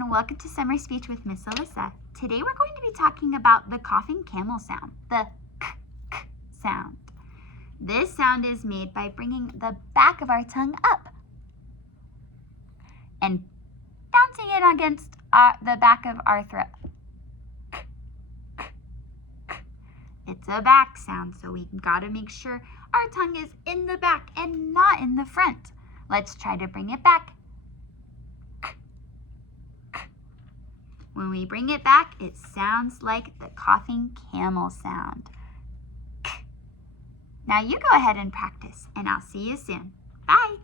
and welcome to Summer Speech with Miss Alyssa. Today we're going to be talking about the coughing camel sound, the k sound. This sound is made by bringing the back of our tongue up and bouncing it against the back of our throat. It's a back sound, so we gotta make sure our tongue is in the back and not in the front. Let's try to bring it back. When we bring it back, it sounds like the coughing camel sound. Now you go ahead and practice, and I'll see you soon. Bye.